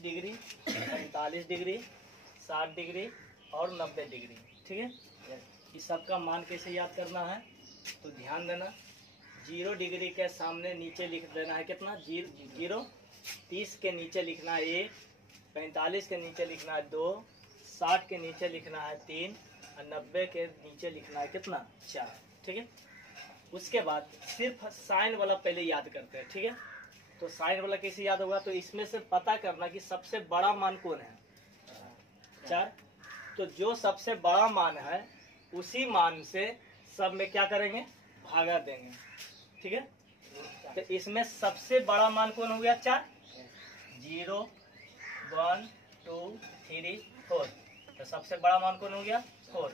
Degree, 45 degree, 60 degree और 90 degree. ठीक है, इस सब का मान कैसे याद करना है तो ध्यान देना। 0 डिग्री के सामने नीचे लिख देना है कितना, 0। 30 के नीचे लिखना है 1, 45 के नीचे लिखना है 2, 60 के नीचे लिखना है 3 और 90 के नीचे लिखना है कितना, 4। ठीक है, उसके बाद सिर्फ साइन वाला पहले याद करते हैं। ठीक है, तो साइन वाला कैसे याद होगा तो इसमें से पता करना कि सबसे बड़ा मान कौन है, 4। तो जो सबसे बड़ा मान है उसी मान से सब में क्या करेंगे, भागा देंगे। ठीक है, तो इसमें सबसे बड़ा मान कौन हो गया, 4। 0, 1, 2, 3, 4। तो सबसे बड़ा मान कौन हो गया, 4।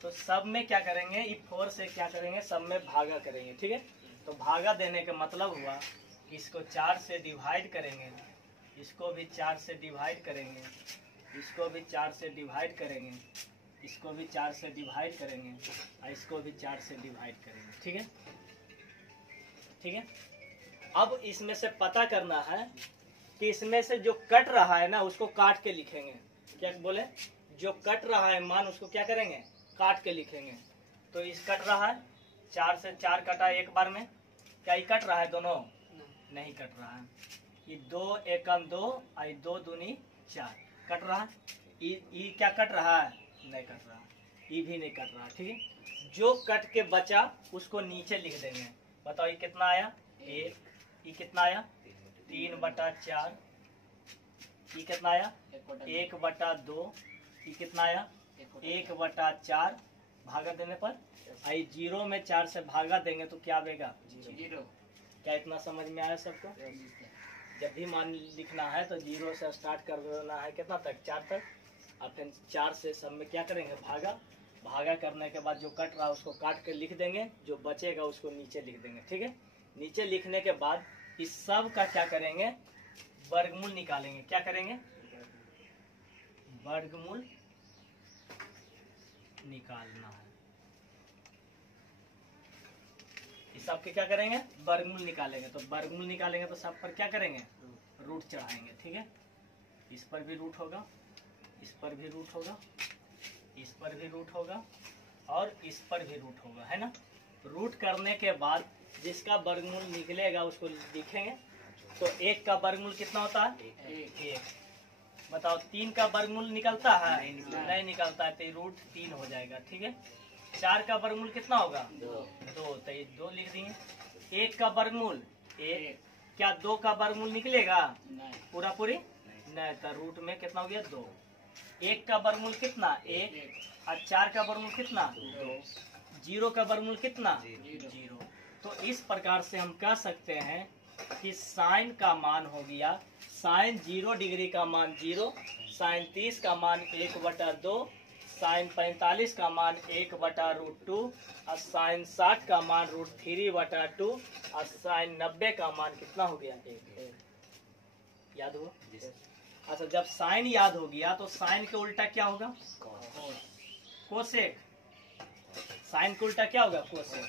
तो सब में क्या करेंगे, ये 4 से क्या करेंगे, सब में भागा करेंगे। ठीक है, तो भागा देने का मतलब हुआ कि इसको 4 से डिवाइड करेंगे, इसको भी 4 से डिवाइड करेंगे, इसको भी 4 से डिवाइड करेंगे, इसको भी 4 से डिवाइड करेंगे और इसको भी 4 से डिवाइड करेंगे। ठीक है, ठीक है। अब इसमें से पता करना है कि इसमें से जो कट रहा है ना उसको काट के लिखेंगे। क्या बोले, जो कट रहा है मान उसको क्या करेंगे, काट के लिखेंगे। तो इस कट रहा है 4 से 4 कटा एक बार में, क्या ये कट रहा है, दोनों नहीं कट रहा है। ये 2 एकम 2 और 2 दूनी 4 कट रहा है। ये क्या कट रहा है, नहीं कट रहा, ये भी नहीं कट रहा। ठीक है, जो कट के बचा उसको नीचे लिख देंगे। बताओ ये कितना आया, 1। ये कितना आया, 3/4। ये कितना आया, 1/2। ये कितना आया, 1/4। भागा देने पर आई 0 में 4 से भागा देंगे तो क्या आएगा, 0। क्या इतना समझ में आया सबको? जब भी मान लिखना है तो 0 से स्टार्ट कर देना है कितना तक, 4 तक, और फिर 4 से सब में क्या करेंगे, भागा। भागा करने के बाद जो कट रहा है उसको काट के लिख देंगे, जो बचेगा उसको नीचे लिख देंगे। ठीक है, नीचे लिखने के बाद इस सब का क्या करेंगे, वर्गमूल निकालेंगे। क्या करेंगे, वर्गमूल निकालना है। इस सब के क्या करेंगे, वर्गमूल निकालेंगे। तो वर्गमूल निकालेंगे तो सब पर क्या करेंगे, रूट चढ़ाएंगे। ठीक है, इस पर भी रूट होगा, इस पर भी रूट होगा, इस पर भी रूट होगा और इस पर भी रूट होगा, है ना। रूट करने के बाद जिसका वर्गमूल निकलेगा उसको लिखेंगे। तो 1 का वर्गमूल कितना होता है, 1। बताओ 3 का वर्गमूल निकलता है, नहीं निकलता है, तो रूट 3 हो जाएगा। ठीक है, 4 का वर्गमूल कितना होगा, 2। तो ये 2 लिख देंगे। 1 का वर्गमूल 1। क्या 2 का वर्गमूल निकलेगा, पूरा पूरी नहीं, तो रूट में कितना हो गया, 2। 1 का वर्गमूल कितना, 1 और 4 का वर्गमूल कितना, 2। 0 का वर्गमूल कितना, 0। तो इस प्रकार से हम कह सकते हैं कि साइन का मान हो गया, साइन 0 डिग्री का मान 0, साइन 30 का मान 1/2, साइन 45 का मान 1/√2 और साइन 60 का मान √3/2 और साइन 90 का मान कितना हो गया, 1। याद हुआ? अच्छा, जब साइन याद हो गया तो साइन के उल्टा क्या होगा, कोसेक। साइन के उल्टा क्या होगा, कोसेक।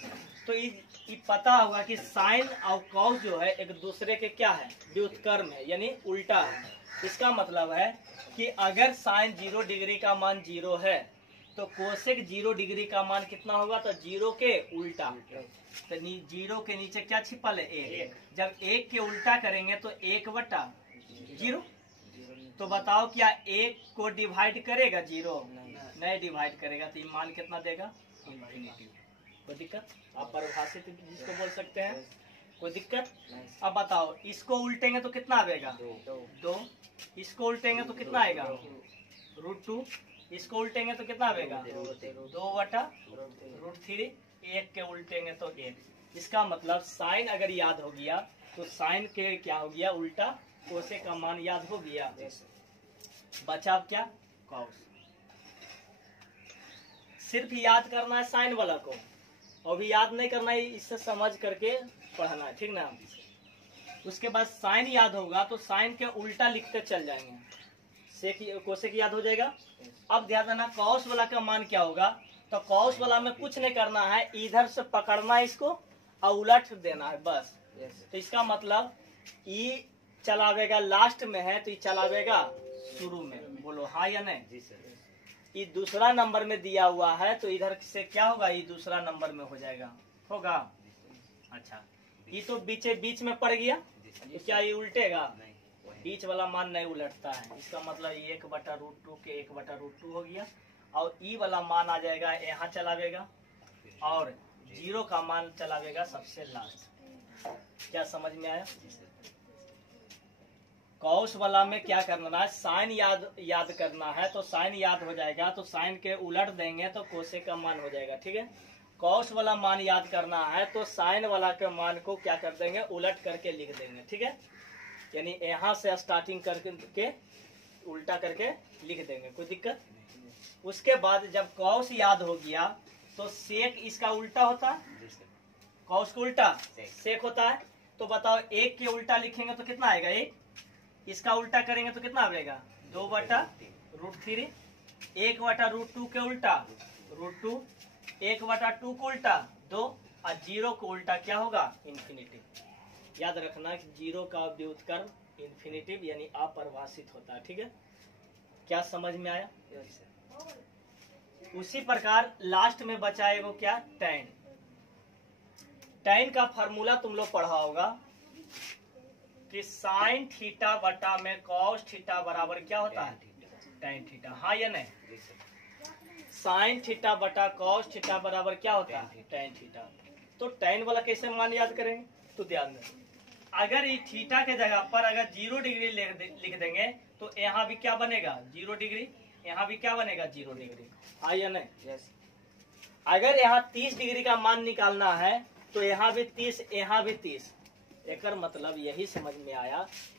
तो ये पता होगा कि साइन और कॉस जो है एक दूसरे के क्या है, व्युत्क्रम है, यानी उल्टा है। इसका मतलब है कि अगर साइन 0 डिग्री का मान 0 है तो कोसेक 0 डिग्री का मान कितना होगा, तो 0 के उल्टा। तो 0 के नीचे क्या छिपल है, 1। जब 1 के उल्टा करेंगे तो 1/0। तो बताओ क्या 1 को डिवाइड करेगा 0, नहीं डिवाइड करेगा। तो ये मान कितना देगा, इंफिनिटी। कोई दिक्कत? आप परिभाषित जिसको बोल सकते हैं, कोई दिक्कत? अब बताओ इसको उल्टेंगे तो कितना आएगा, 2। इसको उल्टेंगे तो कितना आएगा, √2। इसको उल्टेंगे तो कितना आएगा, 2/√3। 1 के उल्टेंगे तो 1। इसका मतलब साइन अगर याद हो गया तो साइन के क्या हो गया, उल्टा। कोसेक का मान याद हो गया, बचा क्या, कॉस। सिर्फ याद करना है साइन वाला को, और भी याद नहीं करना है, इससे समझ करके पढ़ना है, ठीक ना। उसके बाद साइन याद होगा तो साइन के उल्टा लिखते चल जाएंगे, कोसेक याद हो जाएगा। अब ध्यान देना कॉस वाला का मान क्या होगा, तो कॉस वाला में कुछ नहीं करना है, इधर से पकड़ना है इसको और उलट देना है बस। तो इसका मतलब ई चलावेगा लास्ट में है तो ये चलावेगा शुरू में। बोलो हाँ या नहीं? जी सर। ये दूसरा नंबर में दिया हुआ है तो इधर से क्या होगा, ये दूसरा नंबर में हो जाएगा, होगा। अच्छा, ये तो बीच में पड़ गया, तो क्या ये उल्टेगा? बीच वाला मान नहीं उलटता है, इसका मतलब 1/√2 के 1/√2 हो गया। और ई वाला मान आ जाएगा यहाँ चलावेगा, और 0 का मान चलावेगा सबसे लास्ट। क्या समझ में आया? कॉस वाला में क्या करना है, साइन याद करना है, तो साइन याद हो जाएगा, तो साइन के उलट देंगे तो कोसे का मान हो जाएगा, ठीक है। कॉस वाला मान याद करना है तो साइन वाला के मान को क्या कर देंगे, उलट करके लिख देंगे, ठीक है। यानी यहाँ से स्टार्टिंग करके उल्टा करके लिख देंगे, कोई दिक्कत। उसके बाद जब कॉस याद हो गया तो सेक इसका उल्टा होता है, कॉस को उल्टा सेक होता है। तो बताओ 1 के उल्टा लिखेंगे तो कितना आएगा, 1। इसका उल्टा करेंगे तो कितना आएगा, 2/√3। 1/√2 के उल्टा √2, 1/2 को उल्टा 2, और 0 को उल्टा क्या होगा, इन्फिनिटिव। याद रखना कि 0 का व्युत्क्रम इन्फिनिटिव यानी अपरिभाषित होता है, ठीक है। क्या समझ में आया? उसी प्रकार लास्ट में बचा है वो क्या, tan। tan का फार्मूला तुम लोग पढ़ा होगा कि साइन थीटा बटा में कॉस थीटा बराबर क्या होता है, tan थीटा, हाँ या नहीं? साइन थीटा बटा कॉस थीटा बराबर क्या होता है, tan थीटा। तो tan वाला कैसे मान याद करेंगे, तो ध्यान दें, अगर ये थीटा के जगह पर अगर 0 डिग्री लिख देंगे तो यहाँ भी क्या बनेगा, 0 डिग्री, यहाँ भी क्या बनेगा, 0 डिग्री, हाँ या नहीं? यस। अगर यहाँ 30 डिग्री का मान निकालना है तो यहाँ भी 30, यहाँ भी 30। एक मतलब यही समझ में आया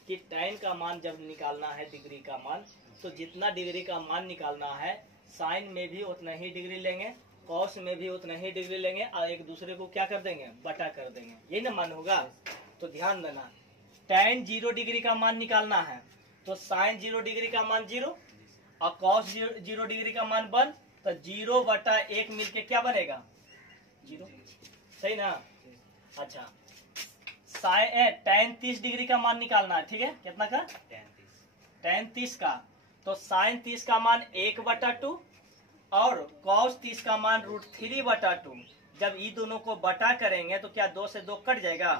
कि tan का मान जब निकालना है डिग्री का मान, तो जितना डिग्री का मान निकालना है साइन में भी उतना ही डिग्री लेंगे, कॉस में भी उतना ही डिग्री लेंगे, और एक दूसरे को क्या कर देंगे, बटा कर देंगे, यही ना मान होगा। तो ध्यान देना, tan 0 डिग्री का मान निकालना है तो साइन 0 डिग्री का मान 0 और कॉस 0 डिग्री का मान 1, तो 0/1 मिलके क्या बनेगा, 0, सही ना। अच्छा, tan 30 डिग्री का मान निकालना है, ठीक है, कितना का, tan 30 का, तो साइन 30 का मान 1/2 और कॉस 30 का मान √3/2। जब ये दोनों को बटा करेंगे तो क्या 2 से 2 कट जाएगा,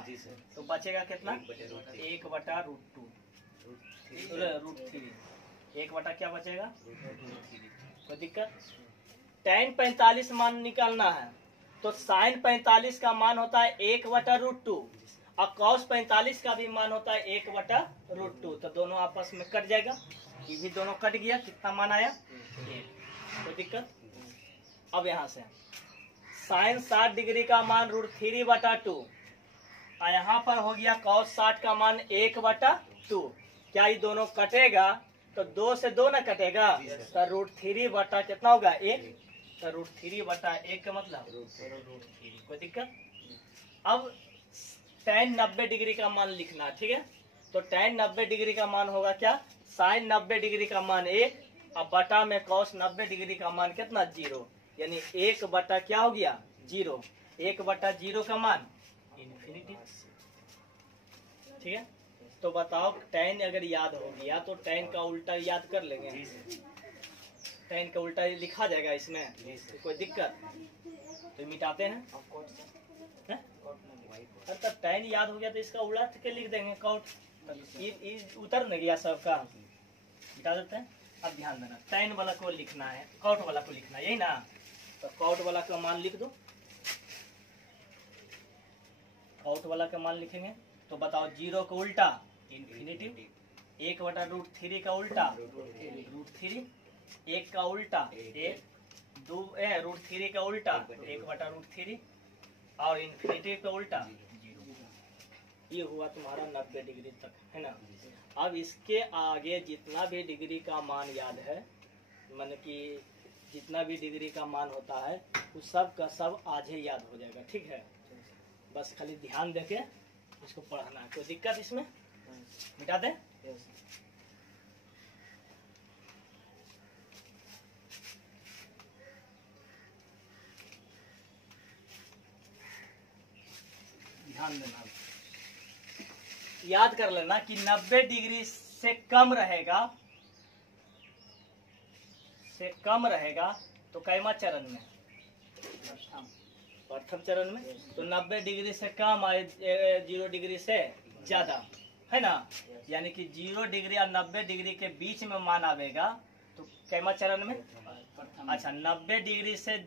तो बचेगा कितना, 1/√2, √3, 1 बटा क्या बचेगा, कोई दिक्कत। tan 45 मान निकालना है तो साइन 45 का मान होता है 1/√2 और कॉस 45 का भी मान होता है 1/√2, तो दोनों आपस में कट जाएगा, ये भी दोनों कट गया, कितना मान आया, 1, कोई दिक्कत। अब यहाँ से साइन 60 डिग्री का मान √3/2 और यहाँ पर हो गया कॉस 60 का मान 1/2। क्या ये दोनों कटेगा, तो 2 से 2 ना कटेगा, तो √3 बटा कितना होगा, 1, तो √3/1 का मतलब √3, कोई दिक्कत। अब tan 90 डिग्री का मान लिखना, ठीक है। तो tan 90 डिग्री का मान होगा क्या, साइन 90 डिग्री का मान 1 और बटा में कॉस 90 डिग्री का मान कितना, 0, यानी 1 बटा क्या हो गया, 0, 1/0 का मान इन्फिनिटी, ठीक है। तो बताओ tan अगर याद हो गया तो tan का उल्टा याद कर लेंगे, tan का उल्टा लिखा जाएगा इसमें, तो कोई दिक्कत। तो मिटाते हैं, तो tan याद हो गया तो इसका उलट के लिख देंगे, कॉट उतर न गया सबका, मिटा देते हैं। अब ध्यान देना, tan वाला को लिखना है, कॉट वाला को लिखना है, यही ना, तो कॉट वाला का मान लिख दो, कॉट वाला का मान लिखेंगे तो बताओ 0 का उल्टा इन्फिनिटी, 1/√3 का उल्टा √3, 1 का उल्टा 1, 2 √3 का उल्टा 1/√3 और इन्फिनिटी का उल्टा 0। ये हुआ तुम्हारा 90 डिग्री तक, है ना। अब इसके आगे जितना भी डिग्री का मान याद है, मान कि जितना भी डिग्री का मान होता है उस सब का सब आज ही याद हो जाएगा, ठीक है। बस खाली ध्यान देके इसको पढ़ना है, कोई दिक्कत इसमें, मिटा दे। ध्यान देना, याद कर लेना कि 90 डिग्री से कम रहेगा, तो कैमा चरण में, प्रथम चरण में। तो 90 डिग्री से कम और 0 डिग्री से ज्यादा, है ना, यानी कि 0 डिग्री और 90 डिग्री के बीच में मान आवेगा तो कैमा चरण में। अच्छा, 90 डिग्री से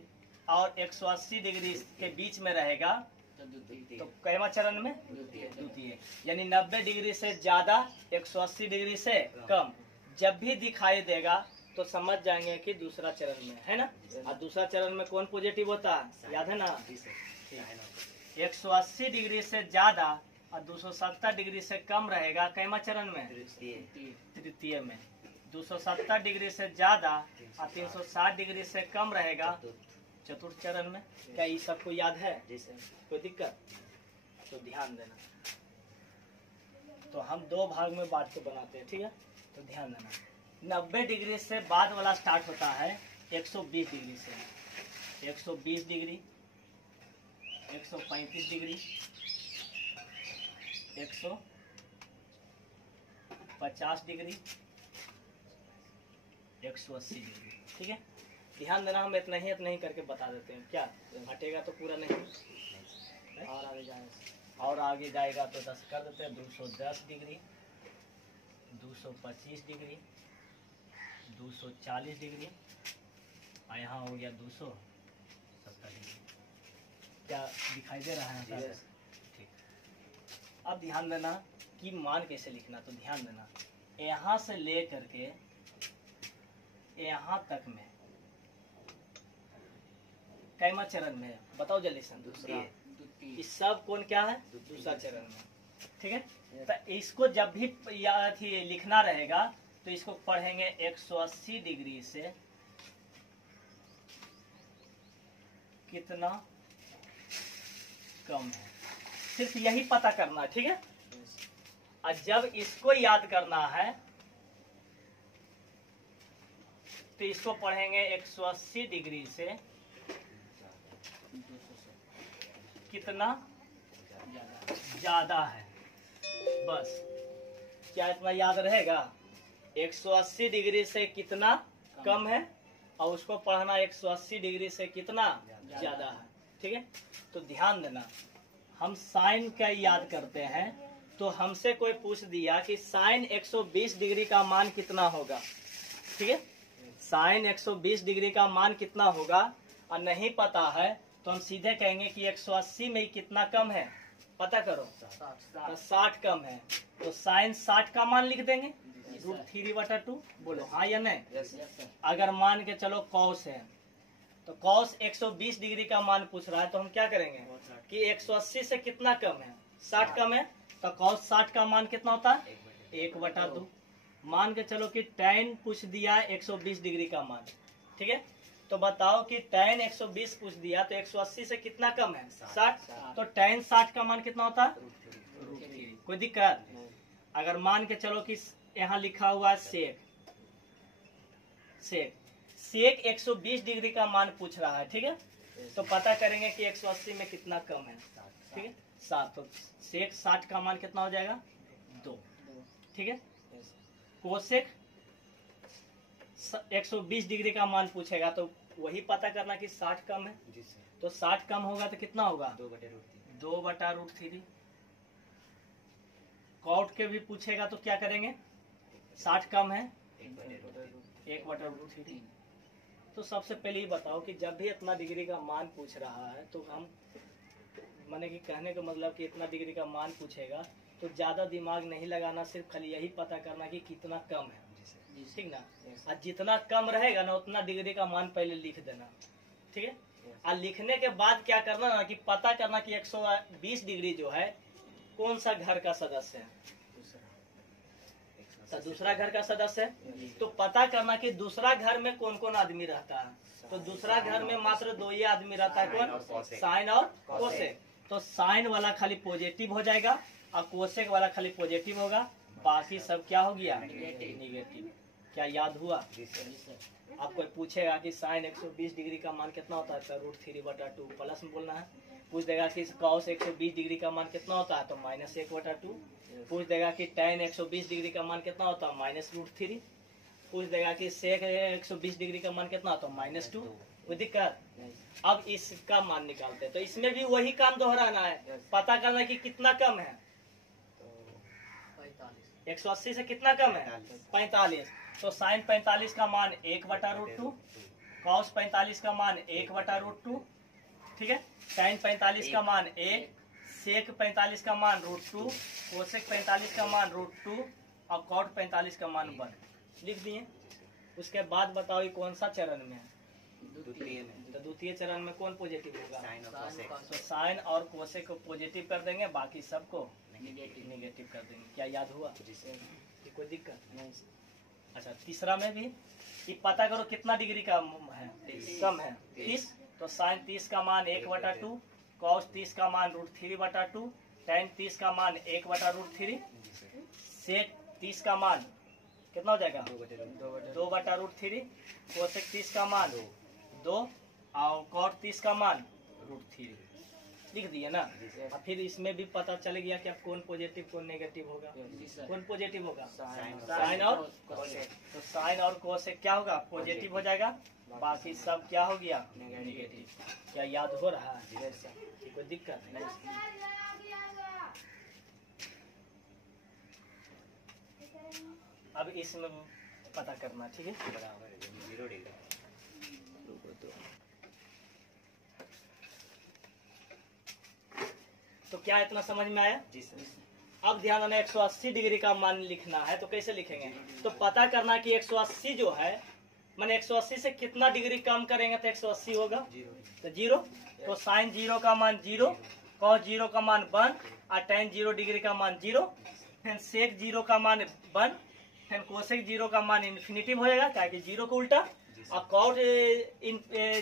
और 180 डिग्री के बीच में रहेगा तो कैमा चरण में, द्वितीय। यानी 90 डिग्री से ज्यादा, 180 डिग्री से कम जब भी दिखाई देगा तो समझ जाएंगे कि दूसरा चरण में, है ना। और दूसरा चरण में कौन पॉजिटिव होता है, याद है ना। 180 डिग्री से ज्यादा और 270 डिग्री से कम रहेगा कैमा चरण में, तृतीय में। 270 डिग्री से ज्यादा और 360 डिग्री से कम रहेगा चतुर्थ चरण में। क्या ये सबको याद है, कोई दिक्कत? तो ध्यान देना। तो हम दो भाग में बात को बनाते हैं, ठीक है। तो ध्यान देना, 90 डिग्री से बाद वाला स्टार्ट होता है 120 डिग्री से। 120 डिग्री, 135 डिग्री, 150 डिग्री, 180 डिग्री, ठीक है। ध्यान देना, हम इतना ही करके बता देते हैं, क्या हटेगा तो पूरा नहीं, और आगे जाएगा तो 10 कर देते हैं। 210 डिग्री, 225 डिग्री, 240 डिग्री, और यहाँ हो गया 270 डिग्री। क्या दिखाई दे रहा है सर? ठीक। अब ध्यान देना कि मान कैसे लिखना। तो ध्यान देना, यहाँ से ले करके यहाँ तक में कैमा चरण में है, बताओ जल्दी से। दूसरा। इस सब कौन क्या है, दूसरा चरण में, ठीक है। तो इसको जब भी लिखना रहेगा तो इसको पढ़ेंगे 180 डिग्री से कितना कम है, सिर्फ यही पता करना है, ठीक है। और जब इसको याद करना है तो इसको पढ़ेंगे 180 डिग्री से कितना ज्यादा है, बस। क्या इतना याद रहेगा? 180 डिग्री से कितना कम है और उसको पढ़ना 180 डिग्री से कितना ज्यादा है, ठीक है। तो ध्यान देना, हम साइन का याद करते हैं तो हमसे कोई पूछ दिया कि साइन 120 डिग्री का मान कितना होगा, ठीक है। साइन 120 डिग्री का मान कितना होगा और नहीं पता है तो हम सीधे कहेंगे कि 180 में कितना कम है, पता करो। 60 कम है तो साइन 60 का मान लिख देंगे, √3/2। बोलो हाँ या नहीं। अगर मान के चलो कॉस है तो कॉस 120 डिग्री का मान पूछ रहा है तो हम क्या करेंगे कि 180 से कितना कम है, 60 कम है, तो कॉस 60 का मान कितना होता है, 1/2। मान के चलो कि tan पूछ दिया है 120 डिग्री का मान, ठीक है। तो बताओ कि tan 120 पूछ दिया तो 180 से कितना कम है, 60। तो tan 60 का मान कितना होता है, √3। कोई दिक्कत? अगर मान के चलो कि यहाँ लिखा हुआ है सेक 120 डिग्री का मान पूछ रहा है, ठीक है। तो पता करेंगे कि 180 में कितना कम है, ठीक है, 7। तो सेक 60 का मान कितना हो जाएगा, 2, ठीक है। कोसेक 120 डिग्री का मान पूछेगा तो वही पता करना कि 60 कम है, तो 60 कम होगा तो कितना होगा, 2/√3। कॉट के भी पूछेगा तो क्या करेंगे, 60 कम है, 1/√3। तो सबसे पहले ही बताओ कि जब भी इतना डिग्री का मान पूछ रहा है तो हम माने कि कहने का मतलब कि इतना डिग्री का मान पूछेगा तो ज्यादा दिमाग नहीं लगाना, सिर्फ खाली यही पता करना कि कितना कम है, ठीक ना। और जितना कम रहेगा ना उतना डिग्री का मान पहले लिख देना, ठीक है। और लिखने के बाद क्या करना ना कि पता करना कि 120 डिग्री जो है कौन सा घर का सदस्य है, तो दूसरा घर का सदस्य है। तो पता करना कि दूसरा घर में कौन कौन आदमी रहता है, तो दूसरा घर में मात्र 2 ही आदमी रहता है, कौन, साइन और कोसेक। तो साइन वाला खाली पॉजिटिव हो जाएगा और कोसेक वाला खाली पॉजिटिव होगा, बाकी सब क्या हो गया, निगेटिव। क्या याद हुआ? आप कोई पूछेगा कि साइन 120 डिग्री का मान कितना होता है तो √3/2 प्लस में बोलना है, पूछ देगा कि cos 120 डिग्री का मान कितना होता है, तो -1/2। पूछ देगा कि tan 120 डिग्री का मान कितना होता है, -√3। पूछ देगा कि sec 120 डिग्री का मान कितना होता है, -2। कोई दिक्कत? अब इसका मान निकालते हैं, तो इसमें भी वही काम दोहराना है, पता करना कि कितना कम है। 180 से कितना कम है, 45। तो sin 45 का मान 1/√2, cos 45 का मान 1/√2, ठीक है। tan 45 का मान 1, sec 45 का मान √2, cosec 45 का मान √2 और cot 45 का मान 1 लिख दिए। उसके बाद बताओ ये कौन सा चरण में है, द्वितीय में। तो द्वितीय चरण में कौन पॉजिटिव होगा, तो साइन और कोसेक को पॉजिटिव कर देंगे, बाकी सबको निगेटिव कर देंगे। क्या याद हुआ, कोई दिक्कत नहीं। अच्छा, तीसरा में भी ये पता करो कितना डिग्री का है, कम है 30। तो साइन 30 का मान 1/2, कॉस 30 का मान √3/2, tan 30 का मान 1/√3, सेक 30 का मान कितना हो जाएगा, 2/√3, कोसेक 30 का मान 2 और कॉट 30 का मान √3 लिख दिए ना। और फिर इसमें भी पता चल गया कि अब कौन पॉजिटिव कौन नेगेटिव होगा। कौन पॉजिटिव होगा, साइन और कोसेक। तो साइन और कोसेक क्या होगा, पॉजिटिव हो जाएगा, बाकी सब क्या हो गया, नेगेटिव। क्या याद हो रहा है, कोई दिक्कत नहीं। अब इसमें पता करना, ठीक है। तो क्या इतना समझ में आया जी सर। अब ध्यान देना, 180 डिग्री का मान लिखना है, तो कैसे लिखेंगे, तो पता करना कि 180 जो है मैंने 180 से कितना डिग्री कम करेंगे तो 180 होगा, तो 0। तो साइन 0 का मान 0, कॉस 0 का मान 1 और tan 0 डिग्री का मान 0, फिर सेक 0 का मान 1, फिर कोसेक 0 का मान इन्फिनिटिव हो जाएगा, क्या कि 0 को उल्टा, और कॉट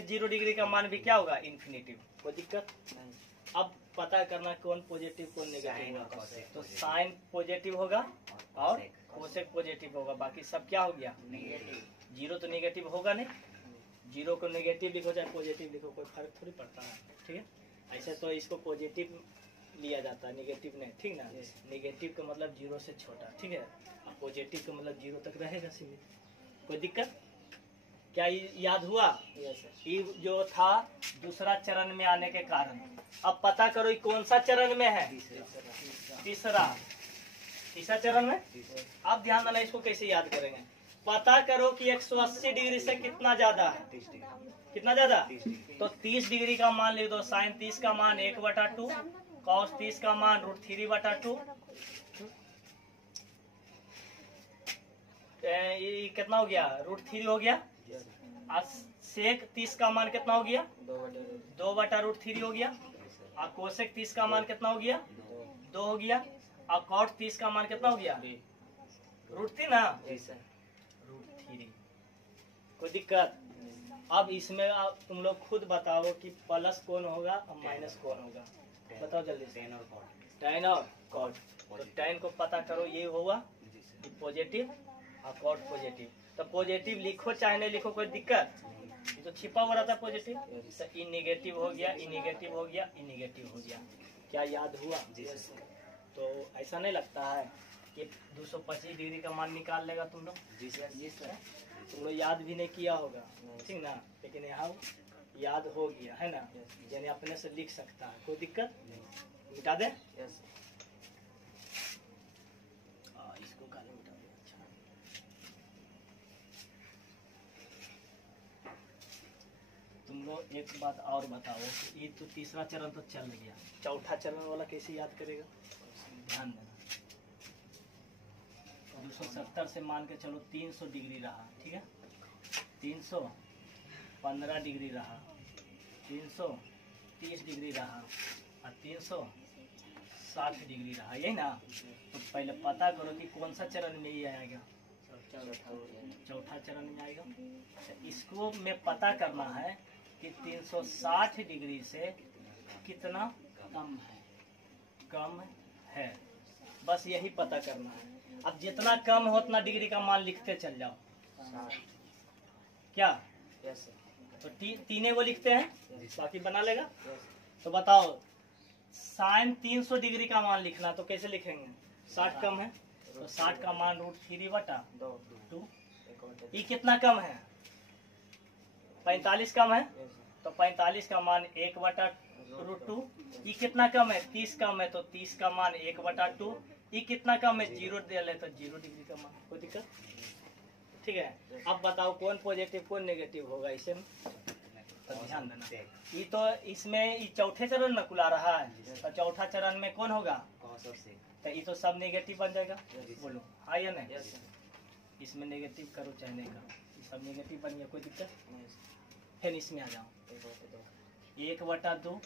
0 डिग्री का मान भी क्या होगा, इन्फिनिटिव। कोई दिक्कत नहीं। अब पता करना कौन पॉजिटिव कौन नेगेटिव होगा, तो साइन पॉजिटिव होगा और कोसेक पॉजिटिव होगा, बाकी सब क्या हो गया, नेगेटिव। 0 तो नेगेटिव होगा नहीं, 0 को नेगेटिव लिखो चाहे पॉजिटिव लिखो, कोई फर्क थोड़ी पड़ता है, ठीक है। ऐसे तो इसको पॉजिटिव लिया जाता है, नेगेटिव नहीं, ठीक ना। नेगेटिव का मतलब 0 से छोटा, ठीक है, और पॉजिटिव का मतलब 0 तक रहेगा सीमित। कोई दिक्कत, क्या याद हुआ, ये जो था दूसरा चरण में आने के कारण। अब पता करो ये कौन सा चरण में है, तीसरा चरण में। अब ध्यान देना, इसको कैसे याद करेंगे, पता करो कि 180 डिग्री से कितना ज्यादा है, कितना ज्यादा, तो 30 डिग्री का मान ले दो, साइन 30 का मान 1/2, कॉस 30 का मान √3/2, ये कितना हो गया, √3 हो गया। और सेक 30 का मान कितना हो गया, 2/√3 हो गया। और कोसेक 30 का मान कितना हो गया, 2 हो गया। और कॉट 30 का मान कितना हो गया, √3 ना, √3। कोई दिक्कत। अब इसमें तुम लोग खुद बताओ कि प्लस कौन होगा और माइनस कौन होगा, बताओ जल्दी से। tan और कॉट, तो tan को पता करो, ये होगा पॉजिटिव और कॉट पॉजिटिव। तो पॉजिटिव लिखो चाहे नहीं लिखो कोई दिक्कत, तो छिपा हुआ रहता है पॉजिटिव। तो ई नेगेटिव हो गया, ई नेगेटिव हो गया, ई नेगेटिव हो गया। क्या याद हुआ, तो ऐसा नहीं लगता है कि 225 डिग्री का मान निकाल लेगा तुम लोग, तुम लोग याद भी नहीं किया होगा, ठीक ना, लेकिन यहाँ याद हो गया है ना, यानी अपने से लिख सकता है, कोई दिक्कत नहीं। मिटा दे, इसको काले मिटा दे। अच्छा, तुम लोग एक बात और बताओ, ये तो तीसरा चरण तो चल गया, चौथा चरण वाला कैसे याद करेगा, ध्यान देना। 270 से मान के चलो 300 डिग्री रहा, ठीक है, 315 डिग्री रहा, 330 डिग्री रहा और 360 डिग्री रहा, यही ना। तो पहले पता करो कि कौन सा चरण में ये आएगा, चौथा चरण में आएगा। तो इसको में पता करना है कि 360 डिग्री से कितना कम है, बस यही पता करना है। अब जितना कम हो उतना डिग्री का मान लिखते चल जाओ, क्या तो तीने वो लिखते हैं, बाकी बना लेगा। तो बताओ साइन 300 डिग्री का मान लिखना, तो कैसे लिखेंगे? 60 कम है तो 60 का मान √3/2। ये कितना कम है? 45 कम है तो 45 का मान 1/√2। ये कितना कम है? 30 कम है तो 30 का मान 1/2। ये कितना कम है? 0 दे ले तो 0 डिग्री का मान। कोई दिक्कत? ठीक है। अब बताओ कौन पॉजिटिव कौन नेगेटिव होगा इसे, तो ध्यान देना। ये तो इसमें ये चौथे चरण में कुला रहा है, तो चौथा चरण में कौन होगा? तो ये तो सब नेगेटिव बन जाएगा। बोलो हाँ या नहीं? इसमें नेगेटिव करो चाहे नहीं करो, ये सब नेगेटिव बन गया। कोई दिक्कत? फिर इसमें आ जाओ 1/2।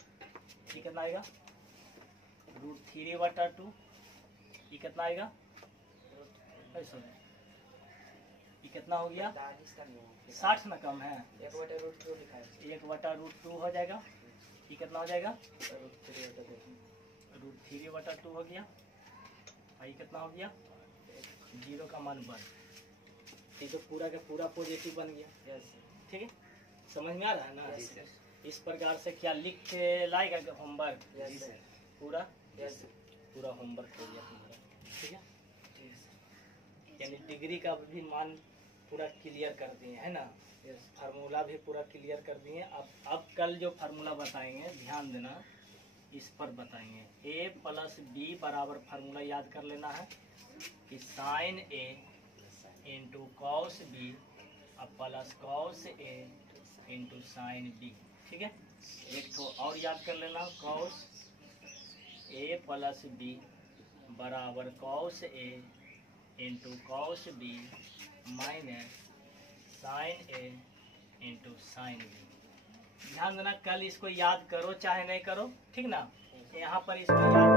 ये कितना आएगा? √3/2। ये कितना आएगा? ये कितना हो गया? 60 में कम है, 1/√2 हो जाएगा। ये कितना हो जाएगा? √3/2 हो गया। ये कितना हो गया? 0 का मान 1। ये तो पूरा का पूरा पॉजिटिव बन गया। ठीक है, समझ में आ रहा है ना? इस प्रकार से क्या लिख के लाएगा होमवर्क? पूरा पूरा होमवर्क हो गया तुम्हारा। ठीक है, यानी डिग्री का भी मान पूरा क्लियर कर दिए है ना? फार्मूला भी पूरा क्लियर कर दिए। अब कल जो फार्मूला बताएंगे ध्यान देना, इस पर बताएंगे। a + b बराबर फार्मूला याद कर लेना है कि sin a × cos b plus cos a × sin b। ठीक है, एक तो और याद कर लेना, cos a + b बराबर cos a × cos b minus sin a × sin b। ध्यान देना, कल इसको याद करो चाहे नहीं करो, ठीक ना? यहाँ पर इसको याद